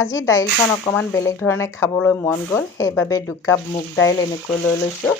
আজি দাইলখন অকণমান বেলেগ ধৰণে খাবলৈ মন গ'ল, সেইবাবে 2 কাপ মুগ দাইল এনেকৈ লৈ লৈছোঁ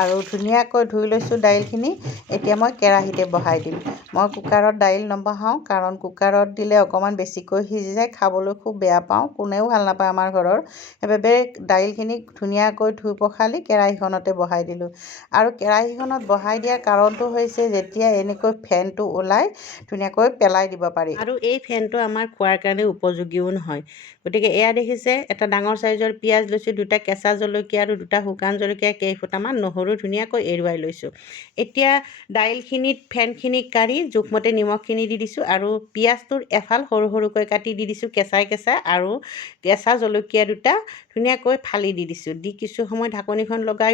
আৰু ধুনীয়াকৈ ধুই লৈছোঁ দাইলখিনি। এতিয়া মই কেৰাহীতে বহাই দিম। মই কুকাৰত দাইল নবহাওঁ, কাৰণ কুকাৰত দিলে অকণমান বেছিকৈ সিজি যায়, খাবলৈ খুব বেয়া পাওঁ, কোনেও ভাল নাপায় আমাৰ ঘৰৰ। সেইবাবে দাইলখিনি ধুনীয়াকৈ ধুই পখালি কেৰাহীখনতে বহাই দিলোঁ। আৰু কেৰাহীখনত বহাই দিয়াৰ কাৰণটো হৈছে, যেতিয়া এনেকৈ ফেনটো ওলাই ধুনীয়াকৈ পেলাই দিব পাৰি। আৰু এই ফেনটো আমাৰ খোৱাৰ কাৰণে উপযোগীও নহয়। গতিকে এয়া দেখিছে, এটা ডাঙৰ চাইজৰ পিঁয়াজ লৈছোঁ, 2টা কেঁচা জলকীয়া আৰু 2টা শুকান জলকীয়া, কেইফুটামান নহৰু ধুনীয়াকৈ এৰুৱাই লৈছোঁ। এতিয়া দাইলখিনিত ফেনখিনি কাঢ়ি জোখমতে নিমখখিনি দি দিছোঁ আৰু পিঁয়াজটোৰ এফাল সৰু সৰুকৈ কাটি দি দিছোঁ কেঁচাই কেঁচাই, আৰু কেঁচা জলকীয়া 2টা ধুনীয়াকৈ ফালি দি দিছোঁ। দি কিছু সময় ঢাকনিখন লগাই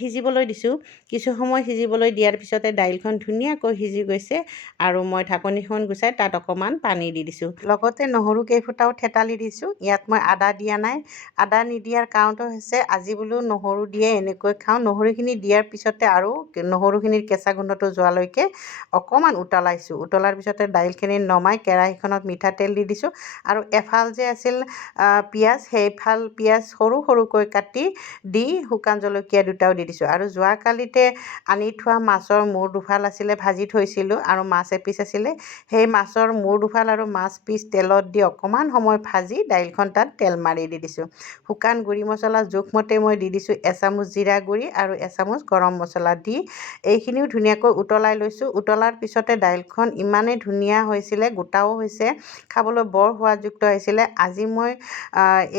সিজিবলৈ দিছোঁ। কিছু সময় সিজিবলৈ দিয়াৰ পিছতে দাইলখন ধুনীয়াকৈ সিজি গৈছে আৰু মই ঢাকনিখন গুচাই তাত অকণমান পানী দি দিছোঁ। লগতে নহৰু কেইফুটাও থেতালি দিছোঁ। ইয়াত মই আদা দিয়া নাই। আদা নিদিয়াৰ কাৰণটো হৈছে, আজি বোলো নহৰু দিয়ে এনেকৈ খাওঁ। নহৰুখিনি দিয়াৰ পিছতে আৰু নহৰুখিনিৰ কেঁচা গোন্ধটো যোৱালৈকে অকণমান উতলাইছোঁ। উতলাৰ পিছতে দাইলখিনি নমাই কেৰাহীখনত মিঠাতেল দি দিছোঁ আৰু এফাল যে আছিল পিঁয়াজ, সেইফাল পিঁয়াজ সৰু সৰুকৈ কাটি দি শুকান জলকীয়া 2টাও দি দিছোঁ। আৰু যোৱাকালিতে আনি থোৱা মাছৰ মূৰ দুফাল আছিলে, ভাজি থৈছিলোঁ, আৰু মাছ এপিচ আছিলে। সেই মাছৰ মূৰ দুফাল আৰু মাছ পিচ তেলত দি অকণমান সময় ভাজি দাইলখন তাত তেল মাৰি দি দিছোঁ। শুকান গুড়ি মছলা জোখমতে মই দি দিছোঁ, এচামুচ জিৰা গুড়ি আৰু এচামুচ গৰম মছলা দি এইখিনিও ধুনীয়াকৈ উতলাই লৈছোঁ। উতলাৰ পিছতে দাইলখন ইমানেই ধুনীয়া হৈছিলে, গোটাও হৈছে, খাবলৈ বৰ সোৱাদযুক্ত হৈছিলে। আজি মই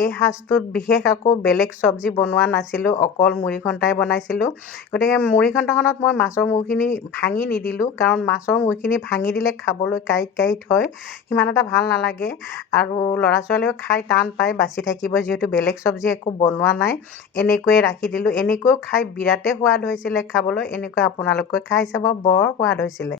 এই সাজটোত বিশেষ আকৌ বেলেগ চব্জি বনোৱা নাছিলোঁ, অকল মুড়ি ঘণ্টাই বনাইছিলোঁ। গতিকে মুড়ি ঘণ্টাখনত মই মাছৰ মূৰখিনি ভাঙি নিদিলোঁ, কাৰণ মাছৰ মূৰখিনি ভাঙি দিলে খাবলৈ কাঁইট কাঁইট হয়, সিমান এটা ভাল নালাগে আৰু ল'ৰা ছোৱালীয়েও খাই টান পায়, বাচি থাকিব, যিহেতু বেলেগ চব্জি একো বনোৱা নাই। এনেকৈয়ে ৰাখি দিলোঁ। এনেকৈও খাই বিৰাটেই সোৱাদ হৈছিলে খাবলৈ। এনেকৈ আপোনালোকে খাই চাব, বৰ সোৱাদ হৈছিলে।